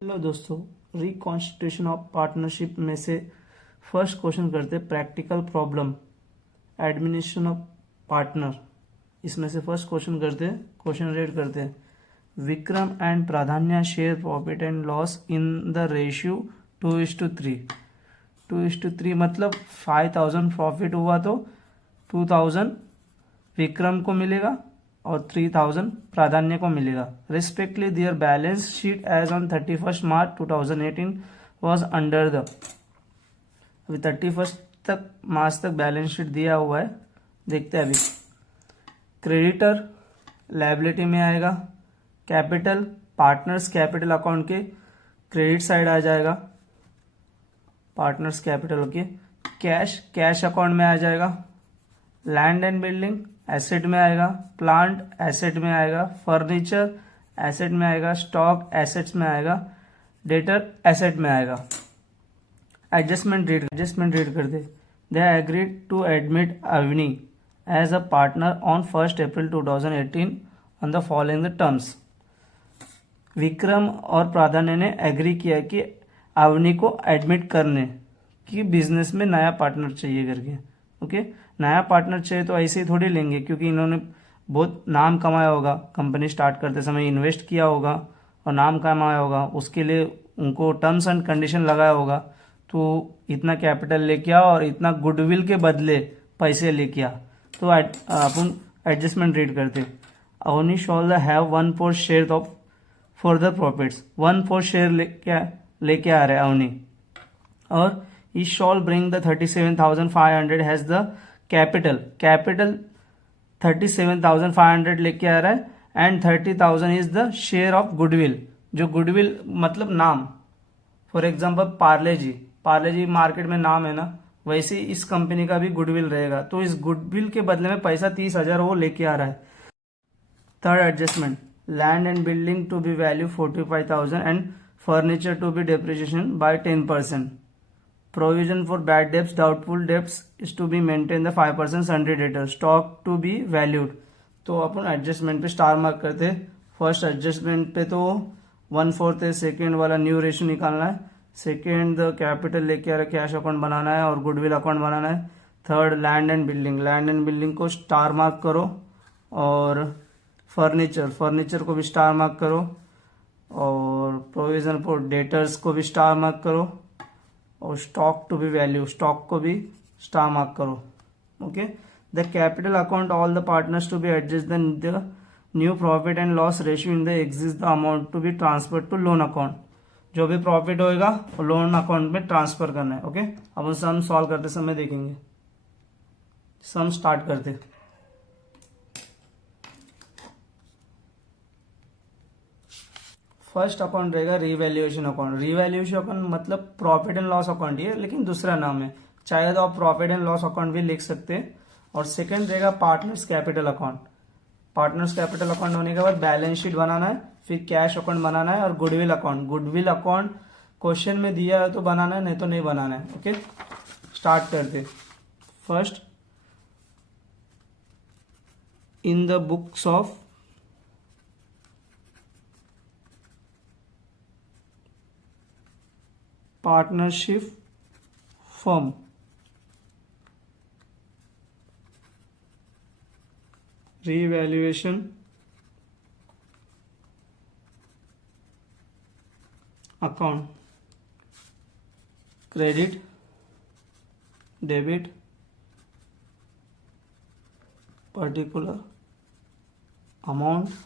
Hello दोस्तों, reconstitution of partnership में से फर्स्ट क्वेश्चन करते हैं practical problem administration of partner. इसमें से फर्स्ट क्वेश्चन करते हैं, क्वेश्चन रीड करते हैं। विक्रम एंड प्राधान्य share profit and loss in the ratio 2:3। 2:3 मतलब 5,000 प्रॉफिट हुआ तो 2,000 विक्रम को मिलेगा और 3,000 प्राधान्य को मिलेगा। Respectively their balance sheet as on 31 March 2018 was under the. अभी 31 तक मार्च तक बैलेंस शीट दिया हुआ है, देखते हैं अभी। क्रेडिटर लायबिलिटी में आएगा, कैपिटल पार्टनर्स कैपिटल अकाउंट के क्रेडिट साइड आ जाएगा, पार्टनर्स कैपिटल के। कैश कैश अकाउंट में आ जाएगा, लैंड एंड बिल्डिंग एसेट में आएगा, प्लांट एसेट में आएगा, फर्नीचर एसेट में आएगा, स्टॉक एसेट्स में आएगा, डेटर एसेट में आएगा। एडजस्टमेंट रेट कर दे। They agreed to admit Avani as a partner on 1 April 2018 on the following the terms. Vikram और प्राधान्य ने एग्री किया कि अवनी को एडमिट करने की बिजनेस में नया पार्टनर चाहिए करके। ओके, नया पार्टनर चाहिए तो ऐसे ही थोड़ी लेंगे, क्योंकि इन्होंने बहुत नाम कमाया होगा, कंपनी स्टार्ट करते समय इन्वेस्ट किया होगा और नाम कमाया होगा, उसके लिए उनको टर्म्स एंड कंडीशन लगाया होगा। तो इतना कैपिटल लेके आओ और इतना गुडविल के बदले पैसे लेके आ, तो अपन एडजस्टमेंट रेट करते। Avani shall have 1/4 share of further profits. 1/4 share लेके आ रहे हैं अवनी। और he shall bring the 37,500 has the capital 37,500 लेके आ रहा है and 30,000 is the share of goodwill. जो गुडविल मतलब नाम, for example Parle G market में नाम है ना, वैसे इस कंपनी का भी गुडविल रहेगा। तो इस गुडविल के बदले में पैसा 30,000 वो लेके आ रहा है। Third adjustment, land and building to be value 45,000 and furniture to be depreciation by 10%। Provision for bad debts, doubtful debts is to be maintained the 5% sundry debtor. Stock to be valued. तो अपन adjustment पे star mark करते हैं। First adjustment पे तो 1/4 है, second वाला new ratio निकालना है, सेकेंड द कैपिटल लेके आ रहा है, कैश अकाउंट बनाना है और गुडविल अकाउंट बनाना है। थर्ड लैंड एंड बिल्डिंग को स्टार मार्क करो और फर्नीचर को भी स्टार मार्क करो और प्रोविजन फॉर डेटर्स को भी स्टार मार्क करो और stock to be value stock को भी स्टार मार्क करो। Okay, the capital account all the partners to be adjust the new profit and loss ratio in the exist the amount to be transfer to loan account. जो भी profit होएगा वो loan account में transfer करना है। Okay, अब sum solve करते समय देखेंगे। सम स्टार्ट करते। फर्स्ट अकाउंट रहेगा रिवैल्यूएशन अकाउंट। रिवैल्यूएशन अकाउंट मतलब प्रॉफिट एंड लॉस अकाउंट ही है, लेकिन दूसरा नाम है। चाहे तो आप प्रॉफिट एंड लॉस अकाउंट भी लिख सकते हैं। और सेकंड रहेगा partners capital account. Partners capital account होने के बाद बैलेंस शीट बनाना है, फिर कैश अकाउंट बनाना है और गुडविल अकाउंट क्वेश्चन में दिया है तो बनाना है, नहीं तो नहीं बनाना है। ओके, स्टार्ट करते। First, in the books of partnership firm revaluation account, credit debit particular amount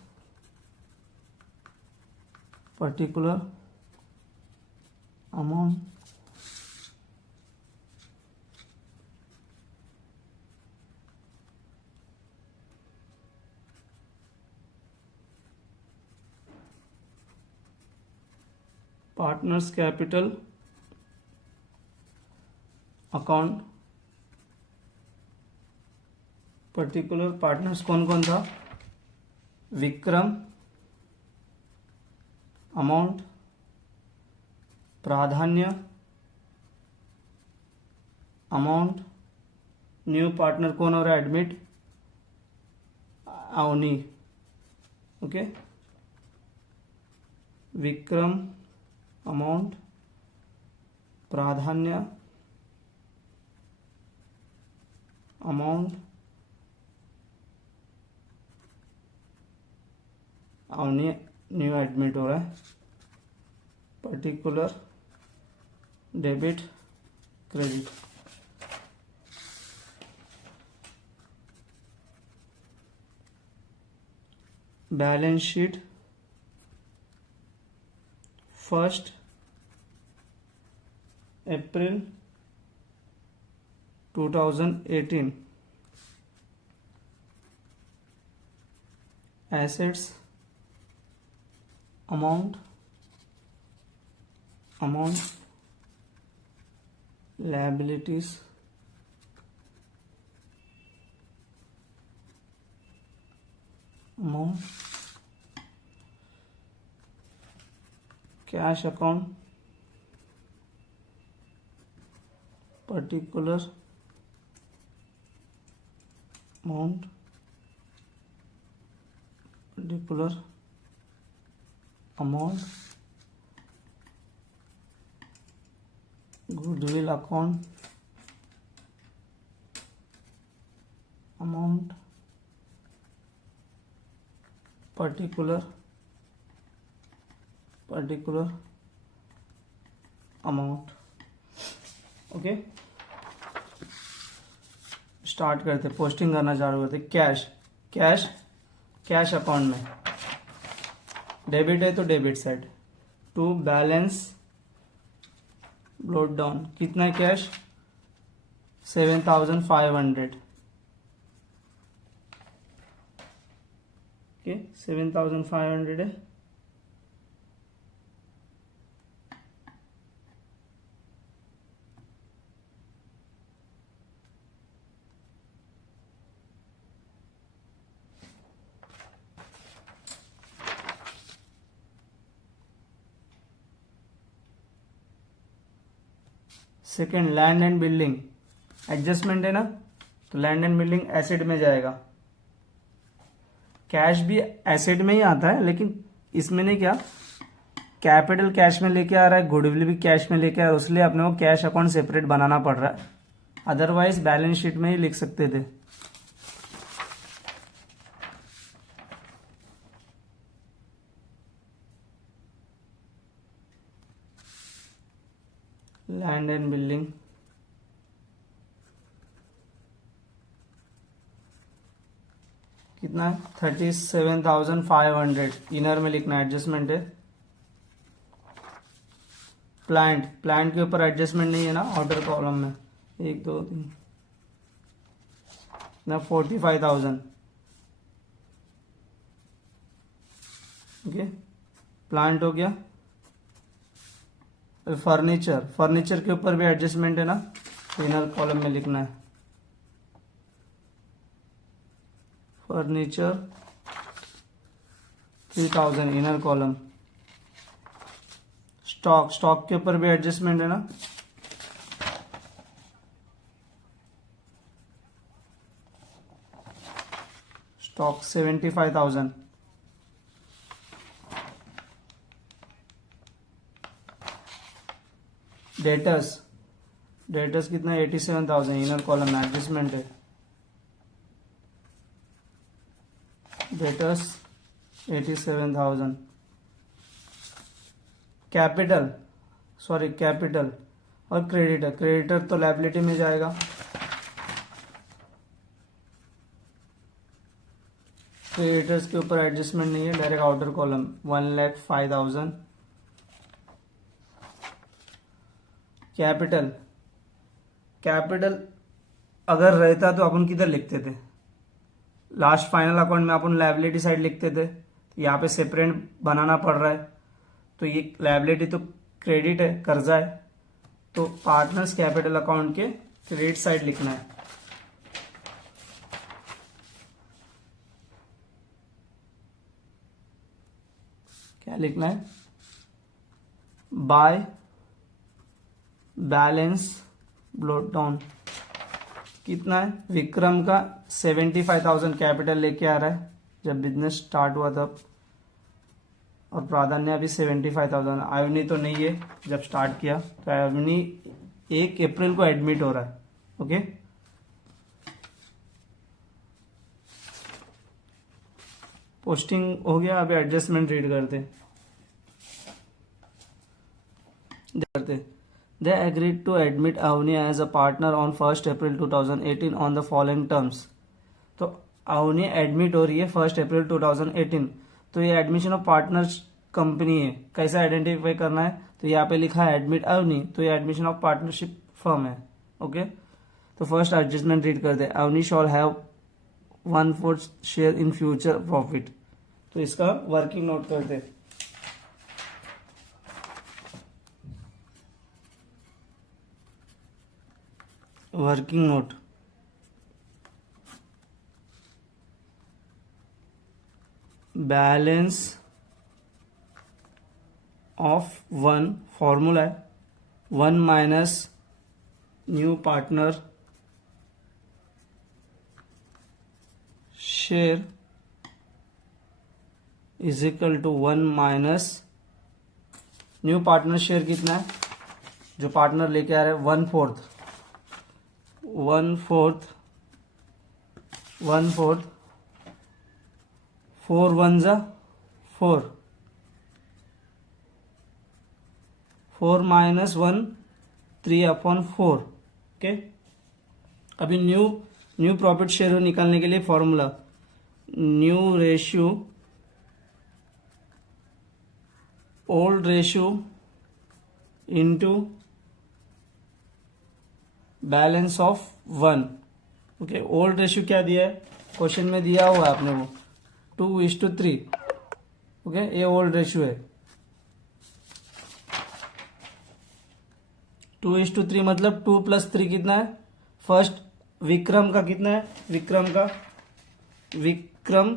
partners capital account. Particular partners कौन कौन था? Vikram, amount, Pradhanya, amount, new partner कौन हो रहा है? Admit, Avani. Okay, Vikram, amount Pradhanya amount और न्यू एडमिट हो रहा है, particular debit credit. Balance sheet 1 April 2018। Assets amount liabilities amount cash account particular amount goodwill account amount particular amount। Okay, start करते, posting करना चालू करते। कैश अकाउंट में डेबिट है तो debit side, to balance brought down, कितना cash 7,500। Okay, 7,500 है। Second, land and building adjustment है ना, तो लैंड एंड बिल्डिंग एसेट में जाएगा। कैश भी एसेट में ही आता है, लेकिन इसमें नहीं, क्या कैपिटल कैश में लेके आ रहा है, गुडविल भी कैश में लेके आ रहा है, इसलिए अपने को कैश अकाउंट सेपरेट बनाना पड़ रहा है, अदरवाइज बैलेंस शीट में ही लिख सकते थे। लैंड एंड बिल्डिंग कितना है 37,500, इनर में लिखना, एडजस्टमेंट है। प्लांट के ऊपर एडजस्टमेंट नहीं है ना ऑर्डर कॉलम में, 1 2 3 ना 45,000। ओके, प्लांट हो गया। फर्नीचर के ऊपर भी एडजस्टमेंट है ना, इनर कॉलम में लिखना है फर्नीचर 3,000, इनर कॉलम। स्टॉक के ऊपर भी एडजस्टमेंट है ना, स्टॉक 75,000। डेटर्स कितना 87,000, इनर कॉलम में एडजस्टमेंट है। डेटर्स 87,000। कैपिटल और क्रेडिटर तो लायबिलिटी में जाएगा। क्रेडिटर्स के ऊपर एडजस्टमेंट नहीं है, डायरेक्ट आउटर कॉलम 1,05,000। कैपिटल अगर रहता तो अपन किधर लिखते थे, लास्ट फाइनल अकाउंट में अपन लायबिलिटी साइड लिखते थे, यहाँ पे सेपरेट बनाना पड़ रहा है, तो ये लायबिलिटी तो क्रेडिट है, कर्जा है, तो पार्टनर्स कैपिटल अकाउंट के क्रेडिट साइड लिखना है। क्या लिखना है, बाय बैलेंस ब्लोट डाउन। कितना है, विक्रम का 75,000 कैपिटल लेके आ रहा है, जब बिजनेस स्टार्ट हुआ तब, और प्राधान्य अभी 75,000। अवनी तो नहीं है जब स्टार्ट किया, तो अवनी 1 अप्रैल को एडमिट हो रहा है। ओके, पोस्टिंग हो गया। अभी एडजस्टमेंट रीड करते they agreed to admit Avani as a partner on 1 April 2018 on the following terms. तो अवनी एडमिट हो रही है 1 अप्रैल 2018, तो ये एडमिशन ऑफ पार्टनर्स कंपनी है। कैसे आइडेंटिफाई करना है, तो यहाँ पे लिखा है एडमिट अवनी, तो ये एडमिशन ऑफ पार्टनरशिप फर्म है। ओके, तो फर्स्ट एडजस्टमेंट रीड करते हैं। Avani shall have 1/4 share in future profit. तो इसका वर्किंग नोट करते हैं। Working note, balance of 1 formula है 1 minus new partner share is equal to 1 minus new partner share कितना है, जो पार्टनर लेके आ रहे हैं 1/4 4 1 जा 4 4 माइनस 1 3/4। ओके, अभी न्यू प्रॉफिट शेयर निकालने के लिए formula new ratio old ratio into balance of 1। Okay, old ratio क्या दिया है, क्वेश्चन में दिया हुआ है आपने वो 2:3। ओके, ये ओल्ड रेशियो है। 2:3 मतलब 2 + 3 कितना है, फर्स्ट विक्रम का कितना है, विक्रम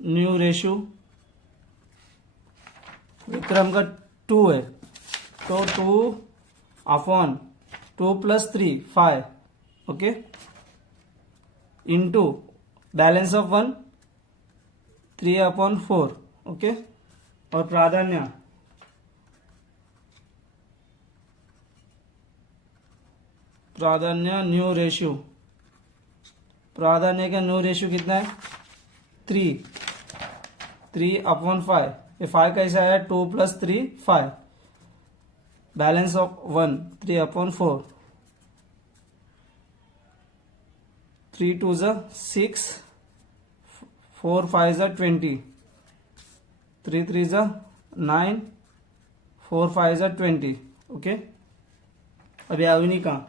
न्यू रेशियो विक्रम का 2 है, तो 2/2 + 3 5। Okay, into balance of 1 3/4। Okay, और प्राधान्य न्यू रेशियो, प्राधान्य का न्यू रेशियो कितना है 3/5। ये 5 कैसा है, 2 + 3 5। Balance of 1 3/4, 3 2 6, 4 5 20, 3 3 9, 4 5 20। ओके, अभी अवनी का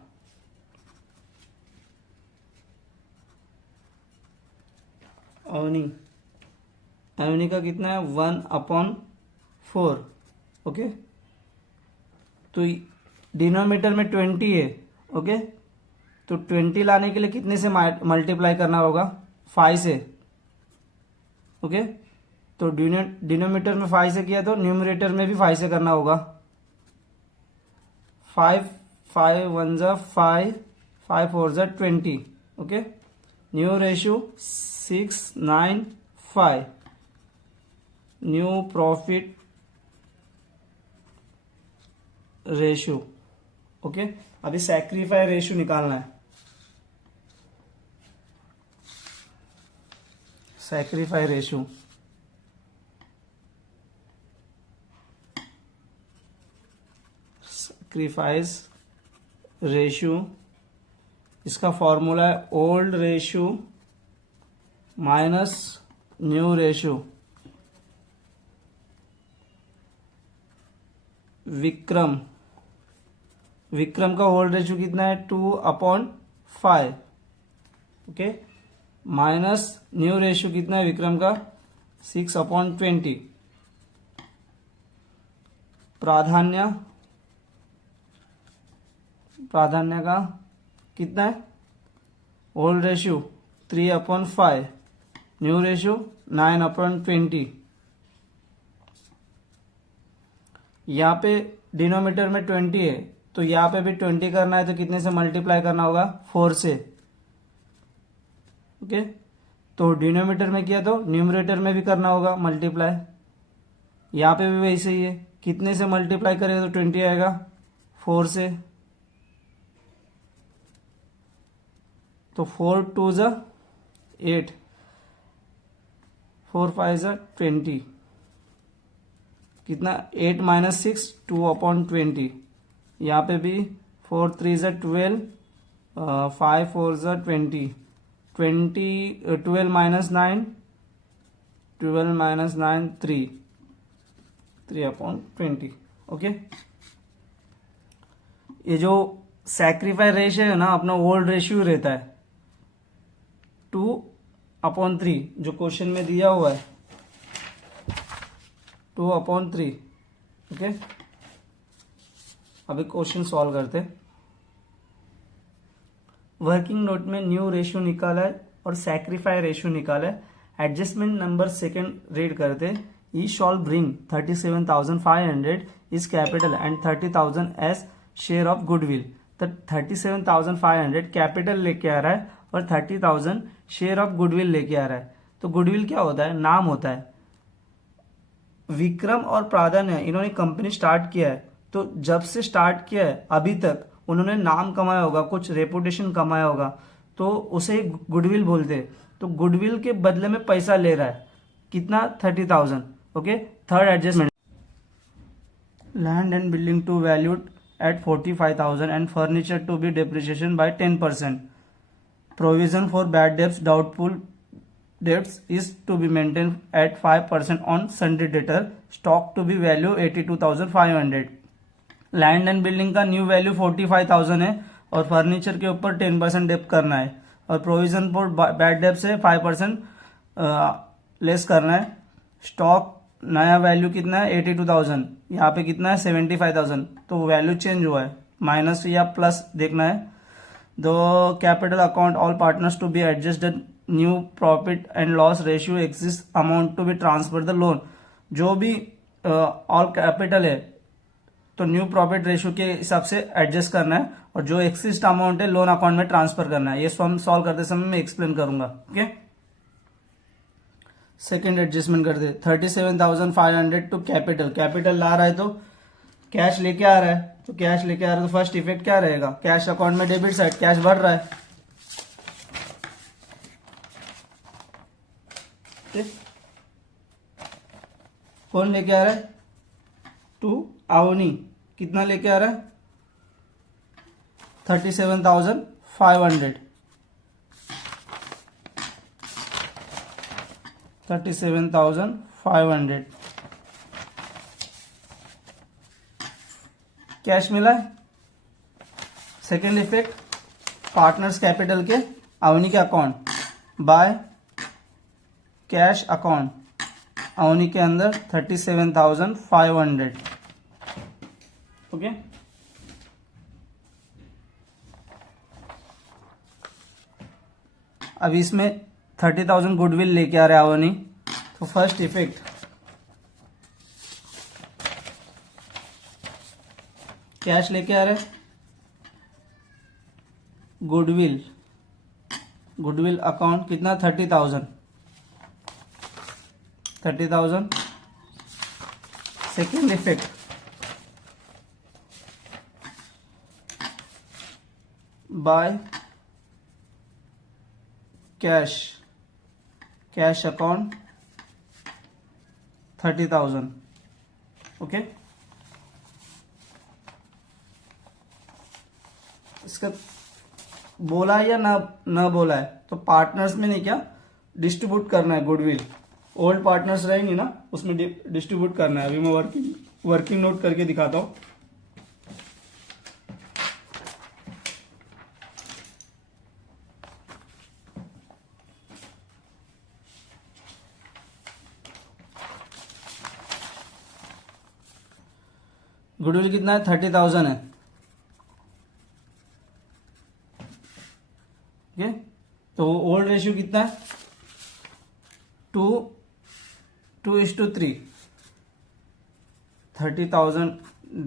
अवनी का कितना है 1/4। ओके, तो डिनोमिनेटर में 20 है। ओके, तो 20 लाने के लिए कितने से मल्टीप्लाई करना होगा, 5 से। ओके, तो डिनोमिनेटर में 5 से किया तो न्यूमरेटर में भी 5 से करना होगा। 5 5 1 5, 5 4 20। Okay, new ratio 6 9 5, new profit ratio. Okay, अभी सैक्रिफाई रेशियो निकालना है। सैक्रिफाई रेशियो इसका फॉर्मूला है old ratio minus new ratio. Vikram का ओल्ड रेशियो कितना है 2/5। ओके, माइनस न्यू रेशियो कितना है विक्रम का 6/20। प्राधान्य का कितना है, ओल्ड रेशियो 3/5, न्यू रेशियो 9/20। यहाँ पे डिनोमिनेटर में 20 है, तो यहाँ पे भी 20 करना है, तो कितने से मल्टीप्लाई करना होगा 4 से। ओके, तो डिनोमिनेटर में किया तो न्यूमरेटर में भी करना होगा मल्टीप्लाई। यहाँ पे भी वैसे ही है, कितने से मल्टीप्लाई करेगा तो 20 आएगा, 4 से, तो 4 2 ज़ा 8, 4 5 ज़ा 20, कितना 8 माइनस 6 2/20। यहाँ पे भी 4 3 ज़ा 12, 5 4 ज़ा 20, 12 माइनस 9, 12 माइनस 9 3/20। ओके, ये जो सैक्रिफाई रेशियो है ना अपना ओल्ड रेशियो रहता है 2/3, जो क्वेश्चन में दिया हुआ है 2/3। ओके, अभी क्वेश्चन सॉल्व करते हैं। वर्किंग नोट में न्यू रेशियो निकाला है और सैक्रिफाई रेशियो निकाला है। एडजस्टमेंट नंबर सेकंड रीड करते, E shall bring 37,500 is capital and 30,000 as share of goodwill. तो 37,500 कैपिटल लेके आ रहा है और 30,000 शेयर ऑफ गुडविल लेके आ रहा है। तो गुडविल क्या होता है? नाम होता है। विक्रम और प्राधान्य इन्होंने कंपनी स्टार्ट किया है, तो जब से स्टार्ट किया है अभी तक उन्होंने नाम कमाया होगा, कुछ रेपुटेशन कमाया होगा, तो उसे गुडविल बोलते हैं। तो गुडविल के बदले में पैसा ले रहा है, कितना? 30,000। Okay, third adjustment, land and building to valued at 45,000 and furniture to be depreciation by 10%. Provision for bad debts, doubtful debts is to be maintained at 5% on sundry debtor. Stock to be value 82,500. Land and building का new value 45,000 है और furniture के ऊपर 10% depth करना है और provision for bad डेप्ट से 5% less करना है। स्टॉक नया वैल्यू कितना है? 82,000, यहाँ पे कितना है? 75,000। तो वैल्यू चेंज हुआ है, माइनस या प्लस देखना है। दो capital account all partners to be adjusted, new profit and loss ratio exist amount to be transfer the loan. जो भी ऑल कैपिटल है तो न्यू प्रॉफिट रेशियो के हिसाब से एडजस्ट करना है और जो एक्सिस्ट अमाउंट है लोन अकाउंट में ट्रांसफर करना है। ये हम सॉल्व करते समय मैं एक्सप्लेन करूंगा। ओके, सेकेंड एडजस्टमेंट कर दे, 37,500 टू कैपिटल। कैपिटल ला रहा है तो कैश लेके आ रहा है, तो कैश लेके आ रहा है तो फर्स्ट इफेक्ट क्या रहेगा? कैश अकाउंट में डेबिट साइड, कैश बढ़ रहा है। कौन लेके आ रहा है? टू अवनी। कितना लेके आ रहा है? 37,500। 37,500 कैश मिला है। सेकेंड इफेक्ट, पार्टनर्स कैपिटल के अवनी के account by cash account, Avani के अंदर 37,500। ओके, अब इसमें 30,000 गुडविल लेके आ रहे अवनी, तो फर्स्ट इफेक्ट कैश लेके आ रहे, गुडविल, गुडविल अकाउंट कितना? 30,000। Second effect, by cash, cash account 30,000। Okay, इसका बोला है या ना बोला है? तो पार्टनर्स में नहीं, क्या डिस्ट्रीब्यूट करना है गुडविल। ओल्ड पार्टनर्स रहेंगे ना, उसमें डिस्ट्रीब्यूट करना है। अभी मैं वर्किंग नोट करके दिखाता हूं। गुडविल कितना है? 30,000 है। ओके, तो ओल्ड रेशियो कितना है? 2:3। 30,000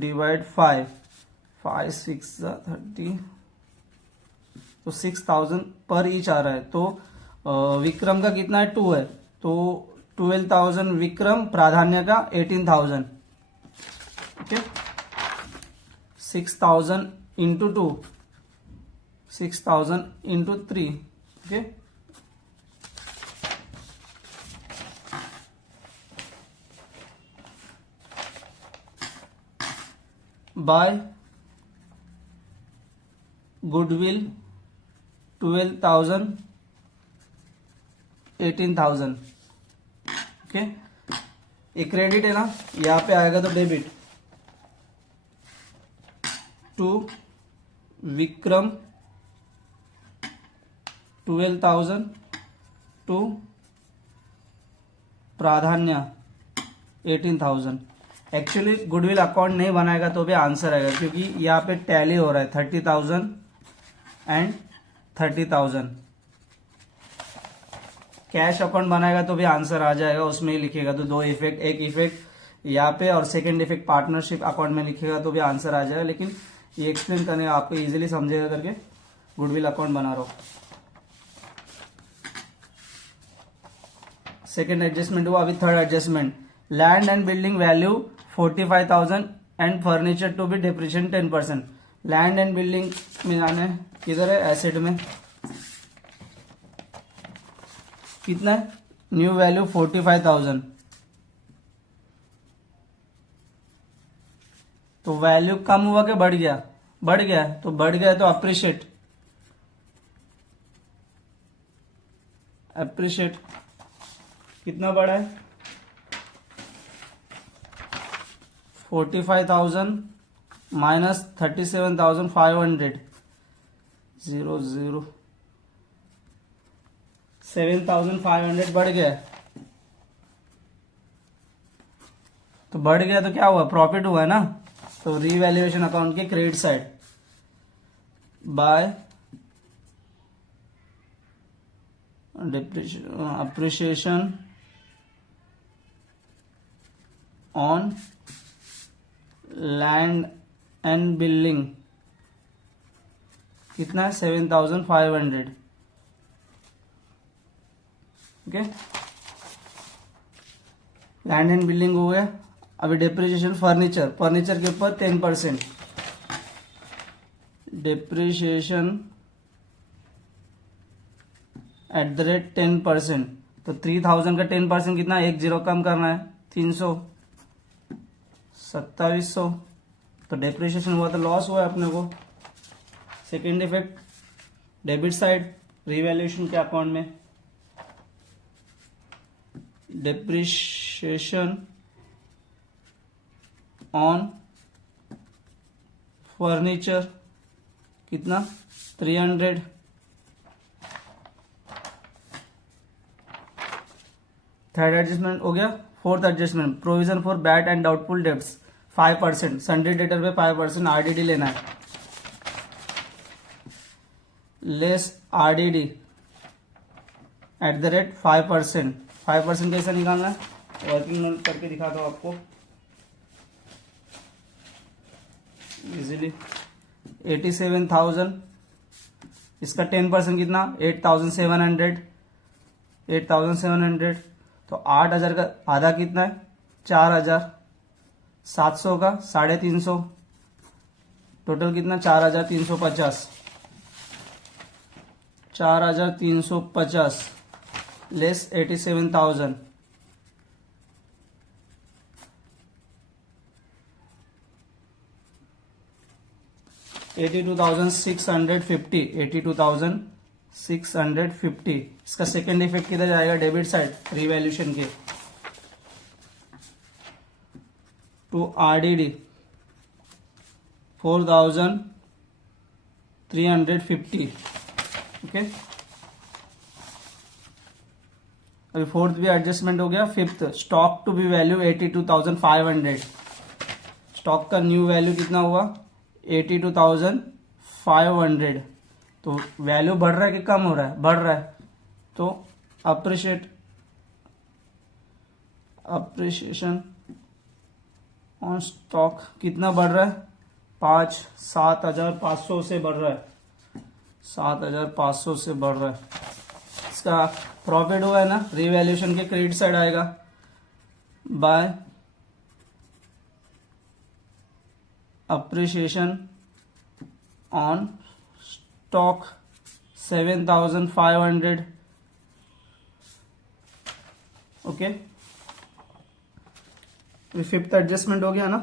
डिवाइड 5, 5 6 30, तो 6,000 पर ईच आ रहा है। तो विक्रम का कितना है 2 है, तो 12,000 विक्रम, प्राधान्य का 18,000, okay. 6,000 into 2, 6,000 into 3, okay. By goodwill 12,000, 18,000, okay. ये क्रेडिट है ना, यहाँ पे आएगा तो डेबिट। टू विक्रम 12,000 टू प्राधान्य 18,000। एक्चुअली गुडविल अकाउंट नहीं बनाएगा तो भी आंसर आएगा, क्योंकि यहाँ पे टैली हो रहा है 30,000 एंड 30,000। कैश अकाउंट बनाएगा तो भी आंसर आ जाएगा, उसमें ही लिखेगा तो दो इफेक्ट, एक इफेक्ट यहाँ पे और सेकंड इफेक्ट पार्टनरशिप अकाउंट में लिखेगा तो भी आंसर आ जाएगा। लेकिन ये एक्सप्लेन करने का आपको इजीली समझेगा करके गुडविल अकाउंट बना रहा हूं। सेकंड एडजस्टमेंट हुआ, अभी third adjustment. Land and building value 45,000 and furniture to be depreciation 10%। Land and building में जाना है, किधर है, एसेट में। कितना है, न्यू वैल्यू 45,000, तो वैल्यू कम हुआ कि बढ़ गया, बढ़ गया, तो बढ़ गया तो अप्रिशिएट, अप्रिशिएट कितना बढ़ा है 45,000 माइनस 37,500, 7,500 बढ़ गया, तो बढ़ गया तो क्या हुआ, प्रॉफिट हुआ है ना। तो रीवैल्यूएशन अकाउंट की credit side by appreciation on land and building, कितना है 7,500, ओके। लैंड एंड बिल्डिंग हो गया। अभी डिप्रिशिएशन फर्नीचर, फर्नीचर के ऊपर 10%, डिप्रिशिएशन एट द रेट 10%, तो 3,000 का 10% कितना, 10 कम करना है 300, 2700, तो डिप्रिशिएशन हुआ तो लॉस हुआ है अपने को। Second effect debit side revaluation के अकाउंट में, डिप्रिशिएशन ऑन फर्नीचर कितना 300, थर्ड एडजस्टमेंट हो गया। Fourth adjustment provision for bad and doubtful debts 5%, Sunday debtor पे 5% आरडीडी लेना है, less RDD at the rate 5%। 5% कैसे निकालना है, वर्किंग नोट करके दिखाता हूं आपको इजीली। 87,000, इसका 10% कितना 8,700, 8,700, तो 8,000 का आधा कितना है 4,000, 700 का 350, टोटल कितना 4,350, 4,350 लेस 87,000, 82,650, 82,650। इसका सेकेंड इफेक्ट किधर जाएगा, डेबिट साइड रिवैल्यूएशन के, टू आरडीडी 4,350, ओके। अभी फोर्थ भी एडजस्टमेंट हो गया। Fifth stock to be value 82,500, stock का न्यू वैल्यू कितना हुआ 82,500, तो वैल्यू बढ़ रहा है कि कम हो रहा है, बढ़ रहा है, तो अप्रिशिएशन ऑन स्टॉक कितना बढ़ रहा है 7,500 से बढ़ रहा है, 7,500 से बढ़ रहा है। इसका प्रॉफिट हुआ है ना, रिवैल्यूएशन के क्रेडिट साइड आएगा, by appreciation on stock 7,500. Okay, fifth adjustment हो गया ना.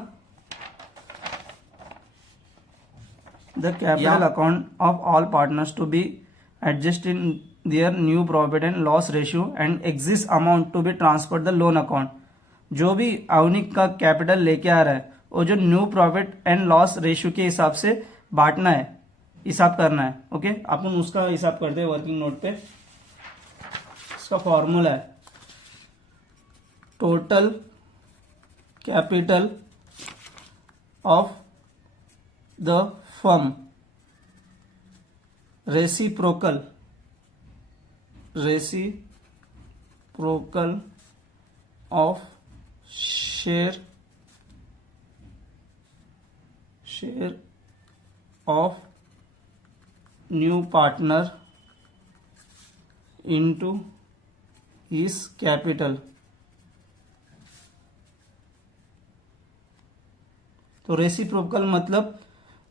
The capital account of all partners to be adjusted in their new profit and loss ratio and excess amount to be transferred the loan account. जो भी अवनिक का capital लेके आ रहा है वो जो new profit and loss ratio के हिसाब से बांटना है, हिसाब करना है. ओके, अपन उसका हिसाब करते हैं वर्किंग नोट पे. इसका फॉर्मूला है total capital of the firm reciprocal of share of new partner into his capital. तो रेसिप्रोकल मतलब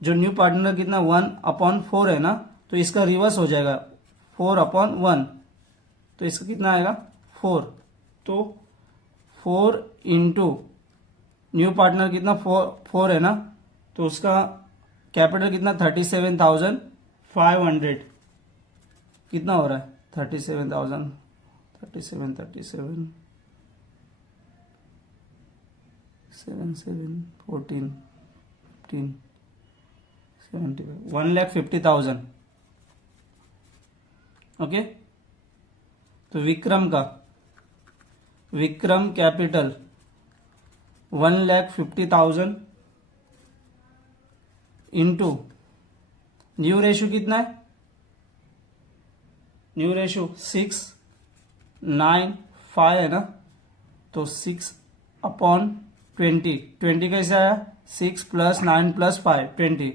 जो न्यू पार्टनर कितना 1/4 है ना, तो इसका रिवर्स हो जाएगा 4/1. तो इसका कितना आएगा 4. तो 4 इंटू न्यू पार्टनर कितना 4 है ना, तो उसका कैपिटल कितना 37,500 कितना हो रहा है 37,000 7 7 14 15 75 1,50,000. ओके, तो Vikram capital 1,50,000 into new ratio कितना है, न्यू रेशियो 6 9 5 है ना, तो 6/20 कैसे आया 6 + 9 + 5 20.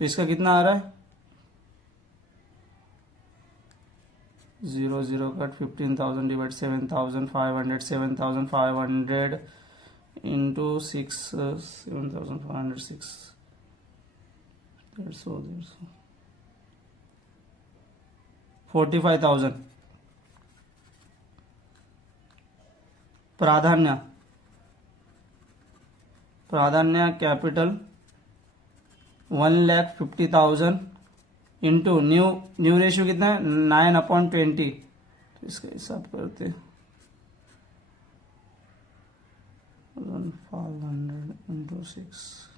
तो इसका कितना आ रहा है 0 0 कट 15,000 डिवाइड 7,500 7,500 इंटू 6 7,500 6 45,000. प्राधान्य कैपिटल 1,50,000 इंटू न्यू रेशियो कितना है 9/20. तो इसका हिसाब करते 1,500 इंटू 6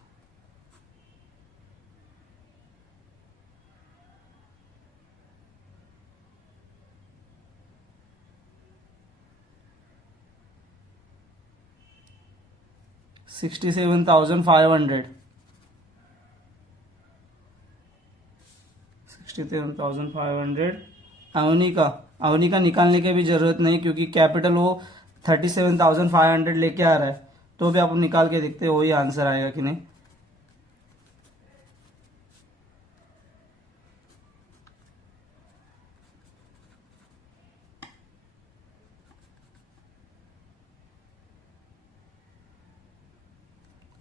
67,500 67,500. अवनी का निकालने की भी जरूरत नहीं क्योंकि कैपिटल वो 37,500 लेके आ रहा है, तो भी आप निकाल के देखते हो वही आंसर आएगा कि नहीं.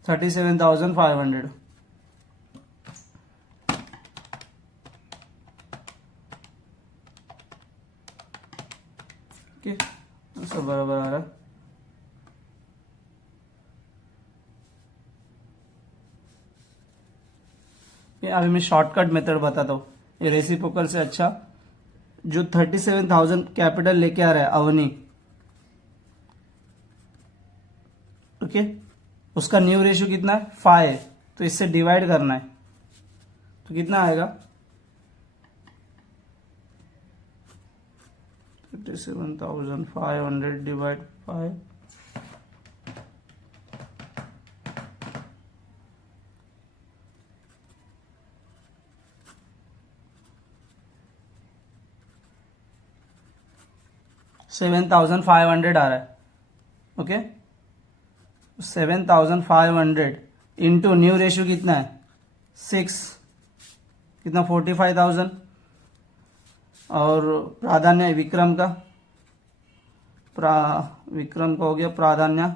$37,500. ओके, सब बराबर आ रहा है. अभी मैं शॉर्टकट मेथड बताता हूँ. ये रेसिप्रोकल से अच्छा जो 37,000 कैपिटल लेके आ रहा है अवनी, ओके, उसका न्यू रेशियो कितना है 5 है, तो इससे डिवाइड करना है. तो कितना आएगा 37,500 डिवाइड 5 7,500 आ रहा है. ओके, 7,500 इंटू न्यू रेशियो कितना है 6 कितना 45,000 और प्राधान्य विक्रम का विक्रम का हो गया प्राधान्य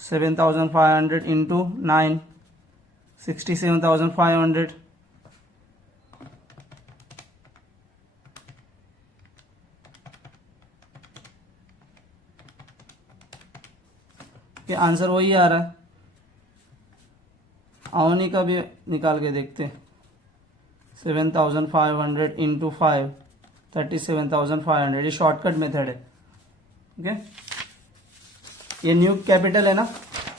7,500 इंटू 9 67,500 के आंसर वही आ रहा है। अवनी का भी निकाल के देखते 7,500 इंटू 5 37,500 ये शॉर्टकट मेथड है। ओके ये न्यू कैपिटल है ना,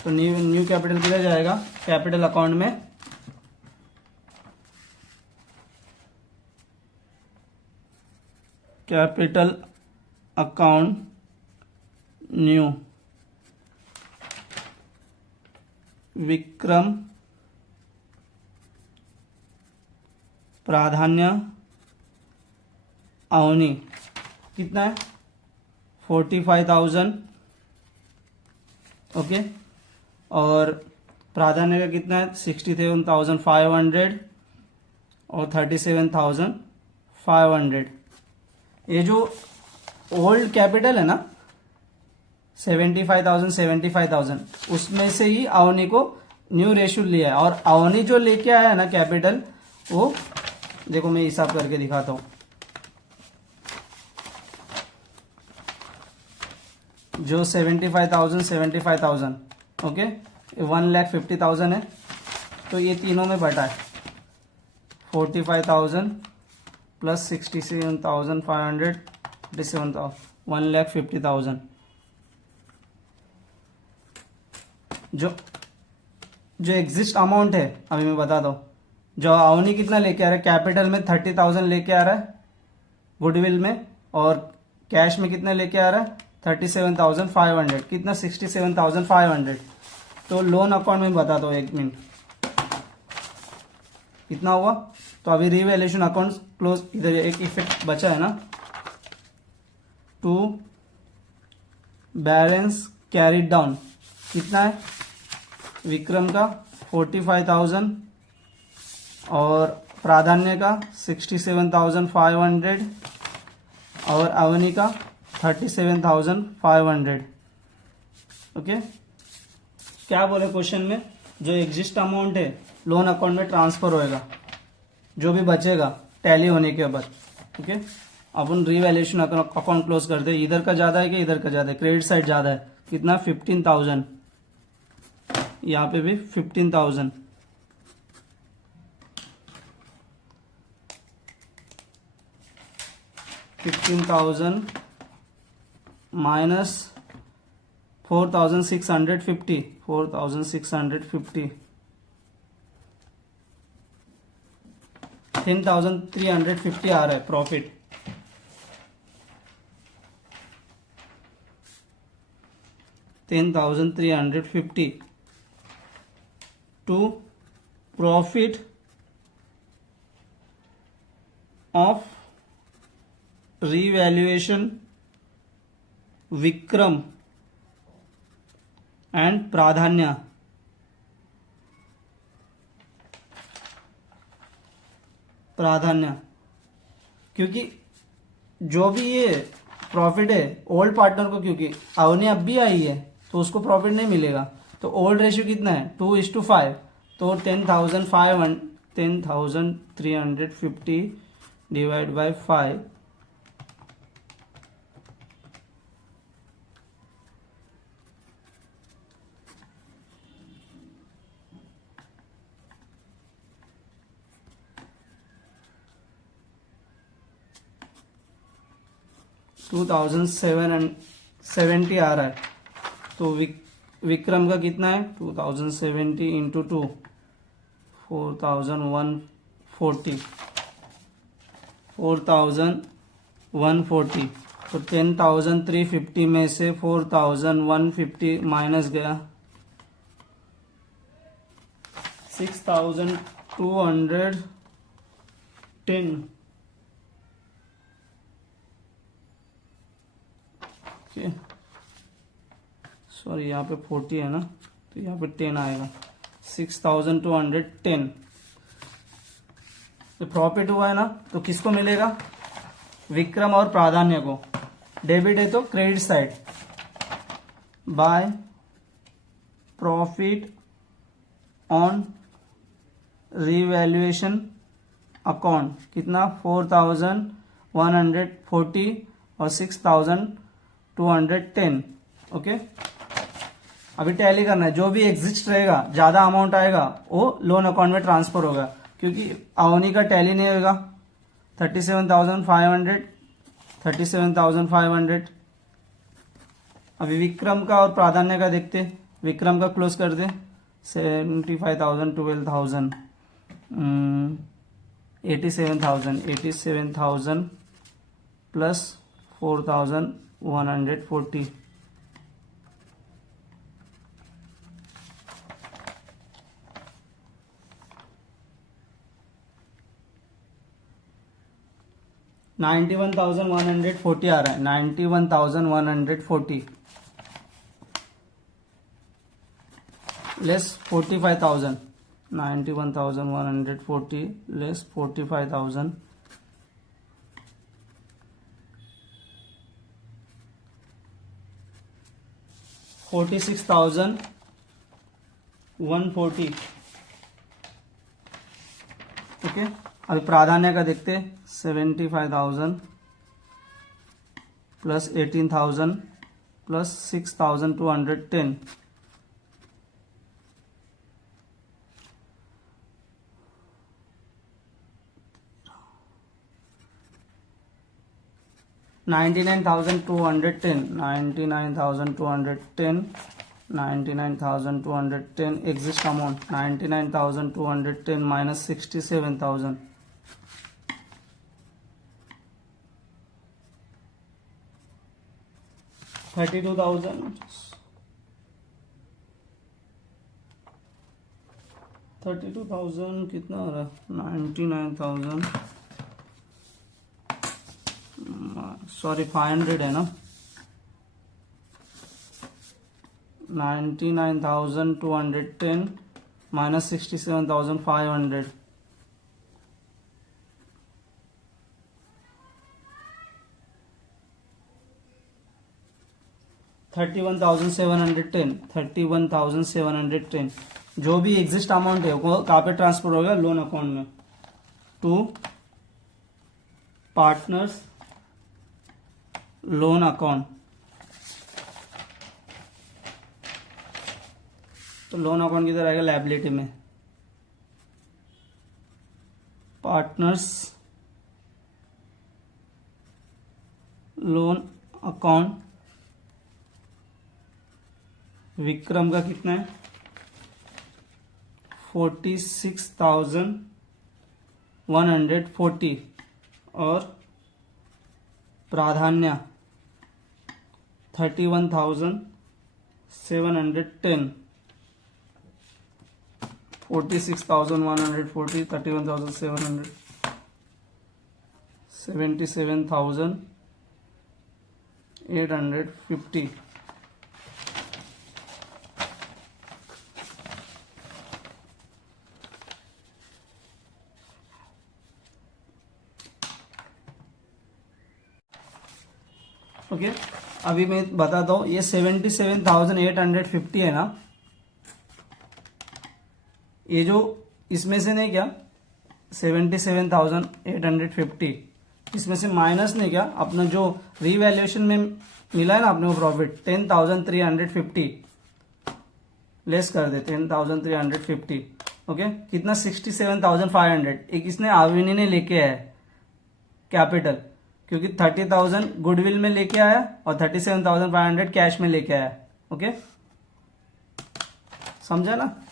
तो न्यू कैपिटल किधर जाएगा कैपिटल अकाउंट में कैपिटल अकाउंट न्यू विक्रम प्राधान्य अवनी कितना है 45,000 ओके और प्राधान्य का कितना है 67,500 और 37,500। ये जो ओल्ड कैपिटल है ना 75,000 उसमें से ही अवनी को न्यू रेशियो लिया है और अवनी जो लेके आया है ना कैपिटल वो देखो मैं हिसाब करके दिखाता हूं। जो 75,000 ओके 1,50,000 है तो ये तीनों में बटा है 45,000 प्लस 67,500 1,50,000। जो एग्जिस्ट अमाउंट है अभी मैं बता दो जो अवनी कितना लेके आ रहा है कैपिटल में 30,000 लेके आ रहा है गुडविल में और कैश में कितना लेके आ रहा है 37,500 कितना 67,500। तो लोन अकाउंट में बता दो एक मिनट कितना हुआ। तो अभी रिवैल्यूएशन अकाउंट क्लोज इधर एक इफेक्ट बचा है ना टू बैलेंस कैरिड डाउन कितना है विक्रम का 45,000 और प्राधान्य का 67,500 और अवनी का 37,500। ओके क्या बोले क्वेश्चन में जो एग्जिस्ट अमाउंट है लोन अकाउंट में ट्रांसफर होएगा जो भी बचेगा टैली होने के बाद। ओके अपन रिवैल्यूएशन अकाउंट क्लोज करते हैं। इधर का ज्यादा है कि इधर का ज्यादा है क्रेडिट साइड ज्यादा है कितना 15,000 यहाँ पे भी 15,000 15,000 माइनस 4,650 10,350 आ रहा है profit. $10,350 to profit of revaluation Vikram and प्राधान्य क्योंकि जो भी ये प्रॉफिट है ओल्ड पार्टनर को क्योंकि अवनी अब भी आई है तो उसको प्रॉफिट नहीं मिलेगा। तो ओल्ड रेशियो कितना है 2:5 तो 10,350 डिवाइड बाय 5 2,770 आ रहा है। तो विक्रम का कितना है 2,070 इंटू 2 4,140 तो 10,350 में से 4,150 माइनस गया 6,210 सॉरी यहाँ पे 40 है ना तो यहाँ पे 10 आएगा 6,210 तो प्रॉफिट हुआ है ना, तो किसको मिलेगा? विक्रम और प्राधान्य को। डेबिट है तो credit side, by profit on revaluation account. कितना? 4140 और 6210। ओके, अभी टैली करना है। जो भी एग्जिस्ट रहेगा, ज्यादा अमाउंट आएगा, वो लोन अकाउंट में ट्रांसफर होगा, क्योंकि अवनी का टैली नहीं होगा। 37,500, 37,500। अभी विक्रम का और प्राधान्य का देखते। विक्रम का क्लोज कर दे। 75,000, 12,000, 87,000 प्लस 4,140। $91,140 आ रहा है। 91,140 लेस 45,000। 91,140 लेस 45,000, 46,140। ओके, अभी प्राधान्य का देखते। 75,000 plus 18,000 plus 6,210। $99,210, 99,210, 99,210 exist amount। 99,210 minus 67,000, 32,000, 32,000 कितना हो रहा है? 99,000, सॉरी 500 है ना। 99,210 माइनस 67,500, 31,710, 31,710। जो भी एग्जिस्ट अमाउंट है वो कहाँ पे ट्रांसफर होगा? लोन अकाउंट में, टू पार्टनर्स लोन अकाउंट। तो लोन अकाउंट किधर आएगा? लायबिलिटी में। Partners loan account. विक्रम का कितना है? 46,140 और प्राधान्य 31,710। 46,140, 31,700, 77,850। ओके, अभी मैं बताता हूँ। ये 77,850 है ना, ये जो इसमें से नहीं क्या 77,850 इसमें से माइनस नहीं क्या अपना जो रीवैल्यूएशन में मिला है ना अपने को प्रॉफिट 10,350 लेस कर दे 10,350। ओके, कितना? 67,500। एक इसने अविनी ने लेके आया कैपिटल, क्योंकि 30,000 गुडविल में लेके आया और 37,500 कैश में लेके आया। ओके, समझा ना?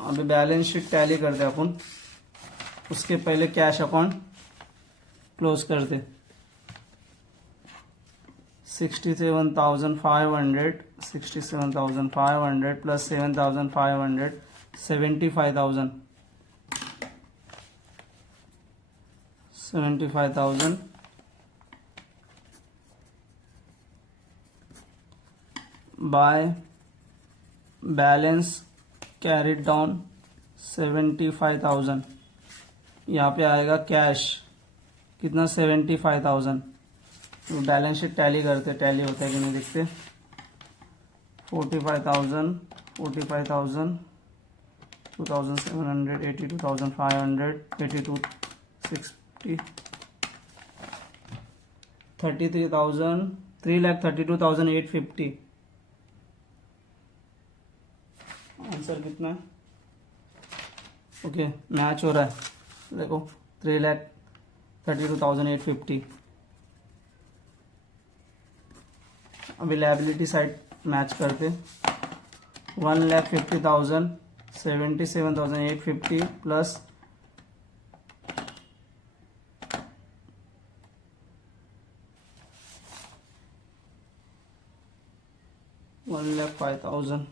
अभी बैलेंस शीट टैली करते अपन, उसके पहले कैश अकाउंट क्लोज कर दे। 67,500 plus 7,500 75,000 by balance carried down 75,000, यहाँ पे आएगा कैश कितना 75,000। तो बैलेंस शीट टैली करते, टैली होता है कि नहीं देखते। 45,000, 45,000, 2,700, 82,500, 82,60, 33,000, 3,32,850। आंसर कितना है? ओके मैच हो रहा है, देखो 3,32,850। अभी लायबिलिटी साइड मैच करते, 1,50,000, 77,850 प्लस 1,05,000,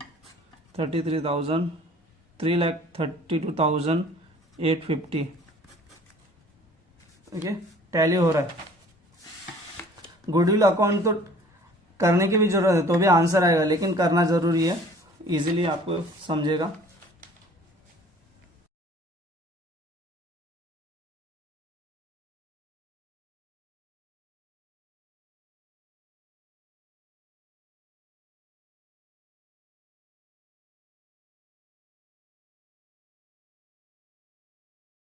33,000, 3,32,850। ओके टैली हो रहा है। गुडविल अकाउंट तो करने की भी जरूरत है तो भी आंसर आएगा, लेकिन करना जरूरी है, इजीली आपको समझेगा।